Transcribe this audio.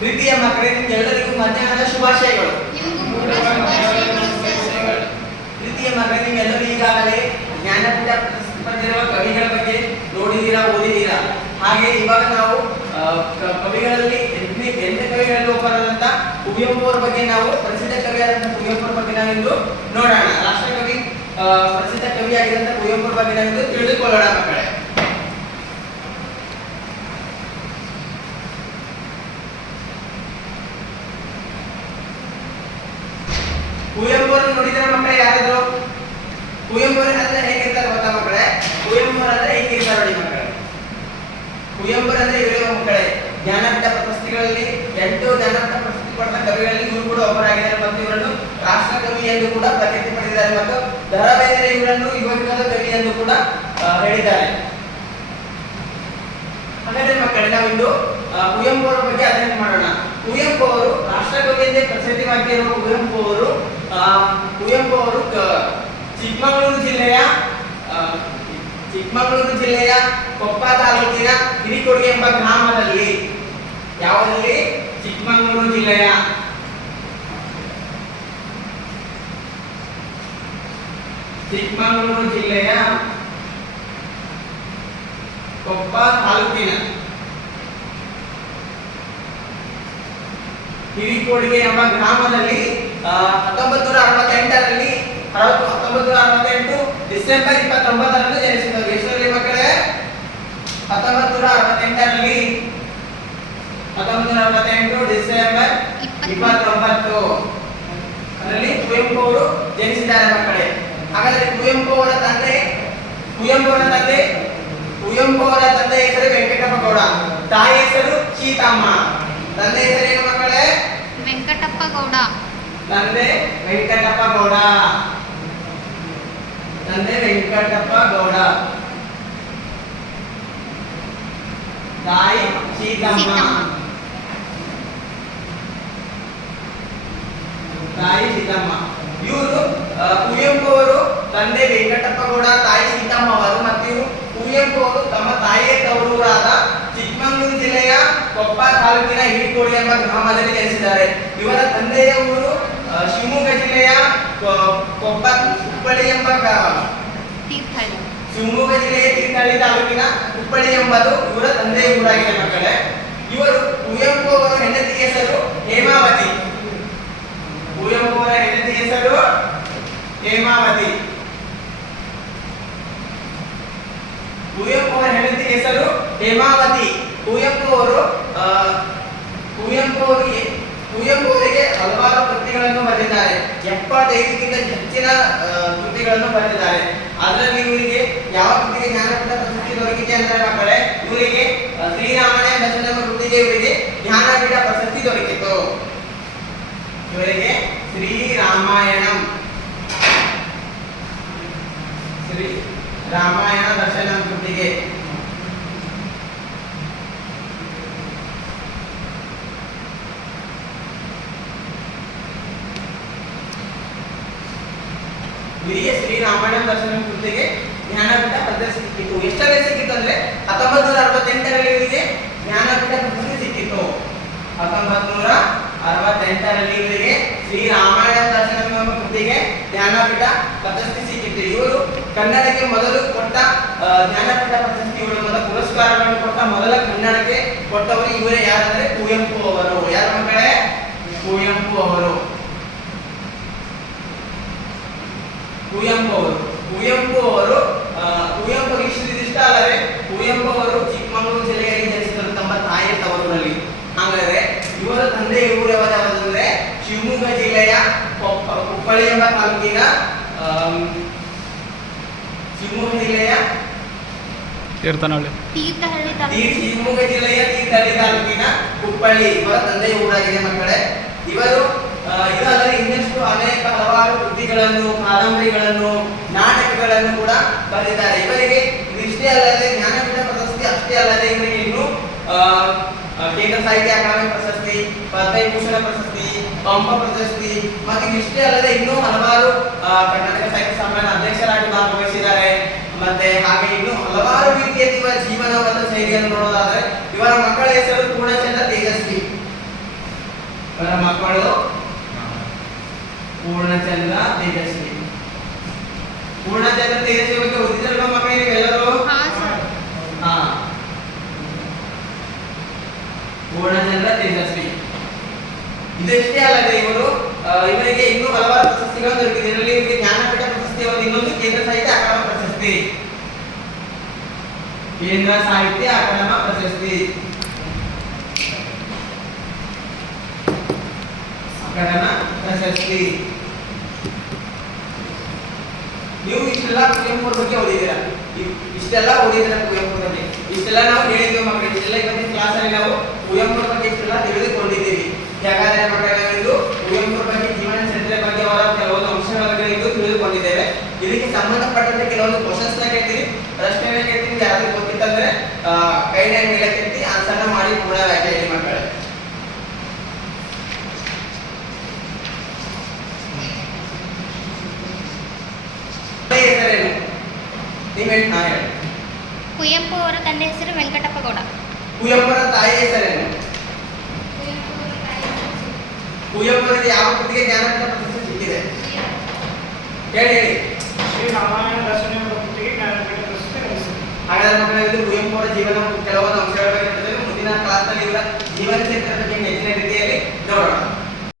ಪ್ರೀತಿಯ ಮಕ್ಕಳೇ, ನಿಮ್ಗೆಲ್ಲರಿಗೂ ಮಧ್ಯಾಹ್ನದ ಶುಭಾಶಯಗಳು. ಪ್ರೀತಿಯ ಮಕ್ಕಳೇ, ನಿಮ್ಗೆಲ್ಲರೂ ಈಗಾಗಲೇ ಜ್ಞಾನಪೀಠ ಪ್ರಶಸ್ತಿ ಪಡೆದಿರುವ ಕವಿಗಳ ಬಗ್ಗೆ ನೋಡಿದೀರಾ, ಓದಿದೀರಾ. ಹಾಗೆ ಇವಾಗ ನಾವು ಕವಿಗಳಲ್ಲಿ ಎಂಟನೇ ಕವಿಗಳಲ್ಲಿ ಒಬ್ಬರಾದಂತ ಕುವೆಂಪು ಅವರ ಬಗ್ಗೆ ನಾವು ಪ್ರಸಿದ್ಧ ಕವಿಯಾದಂತ ಕುವೆಂಪು ಅವರ ಬಗ್ಗೆ ನಾವಿಂದು ನೋಡೋಣ. ರಾಷ್ಟ್ರಕವಿ ಪ್ರಸಿದ್ಧ ಕವಿಯಾಗಿದ್ದಂತ ಕುವೆಂಪು ಅವರ ಬಗ್ಗೆ ನಾವಿಂದು ತಿಳಿದುಕೊಳ್ಳೋಣ ಮಕ್ಕಳೇ. ಕುವೆಂಪು ಅವರು ನೋಡಿದ್ರೆ ಮಕ್ಕಳೇ ಯಾರಿದ್ರು? ಕುವೆಂಪು ಅಂದ್ರೆ ಹೇಗಿರ್ತಾರೆ ಗೊತ್ತಾ ಮಕ್ಕಳೇ? ಕುವೆಂಪು ಅಂದ್ರೆ ಹೇಗಿರ್ತಾರೆ ನೋಡಿ ಮಕ್ಕಳೇ. ಕುವೆಂಪು ಅಂದ್ರೆ ಇವರೇ ಮಕ್ಕಳೇ ಜ್ಞಾನಪೀಠ ಪ್ರಶಸ್ತಿಗಳಲ್ಲಿ 8 ಜ್ಞಾನಪೀಠ ಪ್ರಶಸ್ತಿ ಪಡೆದ ಕವಿಗಳಲ್ಲಿ ಇವರು ಕೂಡ ಒಬ್ಬರಾಗಿದ್ದಾರೆ ಮತ್ತು ಇವರನ್ನು ರಾಷ್ಟ್ರಕವಿ ಎಂದು ಕೂಡ ಪ್ರಸಿದ್ಧಿ ಪಡೆದಿದ್ದಾರೆ ಮತ್ತು ದ ರಾ ಬೇಂದ್ರೆ ಇವರನ್ನು ಯುವಕರ ಕವಿ ಎಂದು ಕೂಡ ಹೇಳಿದ್ದಾರೆ. ಹಾಗಾದ್ರೆ ಮಕ್ಕಳೇ ನಾವಿಂದು ಕುವೆಂಪು ಅವರ ಬಗ್ಗೆ ಅಧ್ಯಯನ ಮಾಡೋಣ. ಕುವೆಂಪು ಅವರು ರಾಷ್ಟ್ರಕವಿ ಎಂದೇ ಪ್ರಸಿದ್ಧವಾಗಿರುವ ಕುವೆಂಪು ಅವರು ಚಿಕ್ಕಮಗಳೂರು ಜಿಲ್ಲೆಯ ಕೊಪ್ಪ ತಾಲೂಕಿನ ಹಿರಿಕೊಡಿಗೆ ಎಂಬ ಗ್ರಾಮದಲ್ಲಿ, ಯಾವುದಲ್ಲಿ? ಚಿಕ್ಕಮಗಳೂರು ಜಿಲ್ಲೆಯ ಕೊಪ್ಪ ತಾಲೂಕಿನ ಹಿರಿಕೊಡಿಗೆ ಎಂಬ ಗ್ರಾಮದಲ್ಲಿ 1968 ಡಿಸೆಂಬರ್ 29ರಂದು ಜನಿಸಿದರು. ಎಷ್ಟರಲ್ಲಿ ಮಕ್ಕಳೇ? 1968 ಡಿಸೆಂಬರ್ 29 ಅದರಲ್ಲಿ ಕುವೆಂಪು ಅವರು ಜನಿಸಿದ್ದಾರೆ ಮಕ್ಕಳೇ. ಹಾಗಾದ್ರೆ ಕುವೆಂಪು ಅವರ ತಂದೆ ಹೆಸರು ವೆಂಕಟಪ್ಪ ಗೌಡ, ತಾಯಿ ಹೆಸರು ಸೀತಮ್ಮ. ತಂದೆ ಹೆಸರೇನು ಮಕ್ಕಳೇ? ವೆಂಕಟಪ್ಪ ಗೌಡ. ತಂದೆ ವೆಂಕಟಪ್ಪ ಗೌಡ, ತಾಯಿ ಸೀತಮ್ಮ. ಇವರು ಕುವೆಂಪು ಅವರು ತಂದೆ ವೆಂಕಟಪ್ಪ ಗೌಡ, ತಾಯಿ ಸೀತಮ್ಮ ಅವರು ಮತ್ತು ಇವರು ಕುವೆಂಪು ಅವರು ತಮ್ಮ ತಾಯಿಯ ತವರೂರಾದ ಚಿಕ್ಕಮಗಳೂರು ಜಿಲ್ಲೆಯ ಕೊಪ್ಪ ತಾಲೂಕಿನ ಹಿರಿಕೋಡಿ ಎಂಬ ಗ್ರಾಮದಲ್ಲಿ ಜನಿಸಿದ್ದಾರೆ. ಇವರ ತಂದೆಯ ಊರು ಶಿವಮೊಗ್ಗ ಜಿಲ್ಲೆಯ ಕುಪ್ಪಳಿ ಎಂಬ ಶಿವಮೊಗ್ಗ ಜಿಲ್ಲೆಯ ತೀರ್ಥಹಳ್ಳಿ ತಾಲೂಕಿನ ಕುಪ್ಪಳಿ ಎಂಬುದು ಇವರ ತಂದೆಯ ಊರಾಗಿದೆ ಮಕ್ಕಳೇ. ಇವರು ಕುವೆಂಪು ಅವರ ಹೆಂಡತಿ ಹೆಸರು ಹೇಮಾವತಿ. ಕುವೆಂಪು ಅವರು ಕುವೆಂಪುವರಿಗೆ ಹಲವಾರು ಕೃತಿಗಳನ್ನು ಬರೆದಿದ್ದಾರೆ. 75ಕ್ಕಿಂತ ಹೆಚ್ಚಿನ ಕೃತಿಗಳನ್ನು ಬರೆದಿದ್ದಾರೆ. ಅದರಲ್ಲಿ ಇವರಿಗೆ ಯಾವ ಕೃತಿಗೆ ಜ್ಞಾನಪೀಠ ಪ್ರಶಸ್ತಿ ದೊರಕಿದೆ ಅಂದ್ರೆ ಮಕ್ಕಳೇ, ಇವರಿಗೆ ಶ್ರೀರಾಮಾಯಣ ದರ್ಶನ ಕೃತಿಗೆ ಇವರಿಗೆ ಜ್ಞಾನಪೀಠ ಪ್ರಶಸ್ತಿ ದೊರಕಿತು. ಇವರಿಗೆ ಶ್ರೀರಾಮಾಯಣ ದರ್ಶನ ಕೃತಿಗೆ ಶ್ರೀರಾಮಾಯಣ ದರ್ಶನ ಕೃತಿಗೆ ಜ್ಞಾನಪೀಠ ಪ್ರಶಸ್ತಿ ಸಿಕ್ಕಿತು. ಎಷ್ಟರಲ್ಲಿ ಸಿಕ್ಕಿತು ಅಂದ್ರೆ 1968ರಲ್ಲಿ ಇವರಿಗೆ ಜ್ಞಾನಪೀಠ ಪ್ರಶಸ್ತಿ ಸಿಕ್ಕಿತು. 1968ರಲ್ಲಿ ಇವರಿಗೆ ಶ್ರೀರಾಮಾಯಣ ದರ್ಶನ ಕೃತಿಗೆ ಜ್ಞಾನಪೀಠ ಪ್ರಶಸ್ತಿ ಸಿಕ್ಕಿತು. ಇವರು ಕನ್ನಡಕ್ಕೆ ಮೊದಲು ಕೊಟ್ಟ ಜ್ಞಾನಪೀಠ ಪ್ರಶಸ್ತಿ, ಇವರು ಮೊದಲ ಪುರಸ್ಕಾರಗಳನ್ನು ಕೊಟ್ಟ ಮೊದಲ ಕನ್ನಡಕ್ಕೆ ಕೊಟ್ಟವರು ಇವರೇ. ಯಾರಂದ್ರೆ ಕುವೆಂಪು ಅವರು. ಯಾರ ಮಕ್ಕಳೇ? ಕುವೆಂಪು ಅವರು ಇಷ್ಟ ಅಲ್ಲದೆ ಕುವೆಂಪು ಅವರು ಚಿಕ್ಕಮಗಳೂರು ಜಿಲ್ಲೆಯಲ್ಲಿ ಜನಿಸಿದರು, ತಮ್ಮ ತಾಯಿಯ ತವರೂರಲ್ಲಿ. ಹಾಗಾದ್ರೆ ಇವರ ತಂದೆಯ ಊರು ಯಾವುದಂದ್ರೆ ಶಿವಮೊಗ್ಗ ಜಿಲ್ಲೆಯ ಕುಪ್ಪಳಿ ಎಂಬ ತಾಲೂಕಿನ ಶಿವಮೊಗ್ಗ ಜಿಲ್ಲೆಯ ಶಿವಮೊಗ್ಗ ಜಿಲ್ಲೆಯ ತೀರ್ಥಹಳ್ಳಿ ತಾಲೂಕಿನ ಕುಪ್ಪಳಿ ಇವರ ತಂದೆಯ ಊರಾಗಿದೆ ಮಕ್ಕಳೇ. ಇವರು ಇದಲ್ಲದೆ ಇನ್ನಷ್ಟು ಅನೇಕ ಹಲವಾರು ಕೃತಿಗಳನ್ನು, ಕಾದಂಬರಿಗಳನ್ನು, ನಾಟಕಗಳನ್ನು ಕೂಡ ಬರೆದಿದ್ದಾರೆ. ಇವರಿಗೆ ಇದಿಷ್ಟೇ ಅಲ್ಲದೆ ಜ್ಞಾನಪೀಠ ಪ್ರಶಸ್ತಿ ಅಷ್ಟೇ ಅಲ್ಲದೆ ಇವರಿಗೆ ಇನ್ನು ಕೇಂದ್ರ ಸಾಹಿತ್ಯ ಅಕಾಡೆಮಿ ಪ್ರಶಸ್ತಿ, ಪದ್ಮಭೂಷಣ ಪ್ರಶಸ್ತಿ, ಪಂಪ ಪ್ರಶಸ್ತಿ ಮತ್ತು ಇಷ್ಟೇ ಅಲ್ಲದೆ ಇನ್ನೂ ಹಲವಾರು ಕರ್ನಾಟಕ ಸಾಹಿತ್ಯ ಸಮ್ಮೇಳನ ಅಧ್ಯಕ್ಷರಾಗಿ ಭಾಗವಹಿಸಿದ್ದಾರೆ. ಮತ್ತೆ ಹಾಗೆ ಇನ್ನು ಹಲವಾರು ರೀತಿಯ ಇವರ ಜೀವನ ಮತ್ತು ಶೈಲಿಯನ್ನು ನೋಡೋದಾದ್ರೆ ಇವರ ಮಕ್ಕಳ ಹೆಸರು ಪೂರ್ಣಚಂದ್ರ ತೇಜಸ್ವಿ. ತೇಜಸ್ವಿ. ಪೂರ್ಣಚಂದ್ರ ತೇಜಸ್ವಿ ಬಗ್ಗೆ ಓದಿದ್ರಲ್ವಾ ಮಕ್ಕಳೇ ನೀವೆಲ್ಲರೂ? ಹಾ ಸರ್. ಹಾ, ಪೂರ್ಣಚಂದ್ರ ತೇಜಸ್ವಿ. ಇದಷ್ಟೇ ಅಲ್ಲದೆ ಇವರಿಗೆ ಇನ್ನೂ ಹಲವಾರು ಪ್ರಶಸ್ತಿಗಳು ದೊರಕಿದೆ. ಇದರಲ್ಲಿ ಇವರಿಗೆ ಜ್ಞಾನಪೀಠ ಪ್ರಶಸ್ತಿ ಒಂದು, ಇನ್ನೊಂದು ಕೇಂದ್ರ ಸಾಹಿತ್ಯ ಅಕಾಡೆಮಿ ಪ್ರಶಸ್ತಿ. ಕೇಂದ್ರ ಸಾಹಿತ್ಯ ಅಕಾಡೆಮಿ ಪ್ರಶಸ್ತಿ. ಪ್ರಶಸ್ತಿ. ನೀವು ಇಷ್ಟೆಲ್ಲ ಕುವೆಂಪುರ ಬಗ್ಗೆ ಓದಿದ್ದೀರಾ, ಇಷ್ಟೆಲ್ಲ ಓದಿದ್ದೀರಾ ಕುವೆಂಪುರ ಬಗ್ಗೆ. ಇಷ್ಟೆಲ್ಲ ನಾವು ಹೇಳಿದ್ವಿ ಮಕ್ಕಳಿಗೆ, ಇಷ್ಟೆಲ್ಲ ಇವತ್ತಿನ ಕ್ಲಾಸ್ ಅಲ್ಲಿ ನಾವು ಕುವೆಂಪುರ ಬಗ್ಗೆ ಇಷ್ಟೆಲ್ಲ ತಿಳಿದುಕೊಂಡಿದ್ದೀವಿ. ಯಾಕಂದ್ರೆ ಮಕ್ಕಳೇ ನಾವಿಂದು ಕುವೆಂಪುರ ಬಗ್ಗೆ, ಜೀವನ ಚರಿತ್ರೆ ಬಗ್ಗೆ ಅವರ ಕೆಲವೊಂದು ಅಂಶಗಳ ಬಗ್ಗೆ ತಿಳಿದುಕೊಂಡಿದ್ದೇವೆ. ಇದಕ್ಕೆ ಸಂಬಂಧಪಟ್ಟಂತೆ ಕೆಲವೊಂದು ಕ್ವಶನ್ಸ್ ನ ಕೇಳ್ತೀವಿ, ಪ್ರಶ್ನೆ ಕೇಳ್ತೀವಿ. ಯಾರಾದ್ರೂ ಗೊತ್ತಿತ್ತಂದ್ರೆ ಕೈನ ಮೇಲೆ ಕೆತ್ತಿ ಆನ್ಸರ್ನ ಮಾಡಿ ಪೂರ್ಣ ವ್ಯಾಖ್ಯೆ ಹೇಳಿ ಮಕ್ಕಳೇ. ಹೆಸರೇನು? ನೀವು ಹೇಳಿ, ನಾ ಹೇಳಿ. ಕುವೆಂಪು ಅವರ ತಂದೆ ಹೆಸರು ವೆಂಕಟಪ್ಪ ಗೌಡ. ಕುವೆಂಪುರ ತಾಯಿ ಹೆಸರೇನು? ಕುವೆಂಪುರಿಗೆ ಯಾವ ಕೃತಿಗೆ ಜ್ಞಾನಪೀಠ ಪ್ರಶಸ್ತಿ ಸಿಕ್ಕಿದೆ? ಹೇಳಿ ಹೇಳಿ. ಶ್ರೀ ರಾಮಾಯಣ ದರ್ಶನ ಎಂಬ ಕೃತಿಗೆ ಜ್ಞಾನಪೀಠ ಪ್ರಶಸ್ತಿ ಲಭಿಸಿದೆ. ಹಾಗಾದ್ರೆ ಮಕ್ಕಳೇ ಇದು ಕುವೆಂಪು ಅವರ ಜೀವನ ಕೆಲವೊಂದು ಅಂಶಗಳ ಬಗ್ಗೆ ಮುಂದಿನ ಕ್ಲಾಸ್ ನಲ್ಲಿ ಇವರ ಜೀವನ ಚರಿತ್ರೆ ಬಗ್ಗೆ ಹೆಚ್ಚಿನ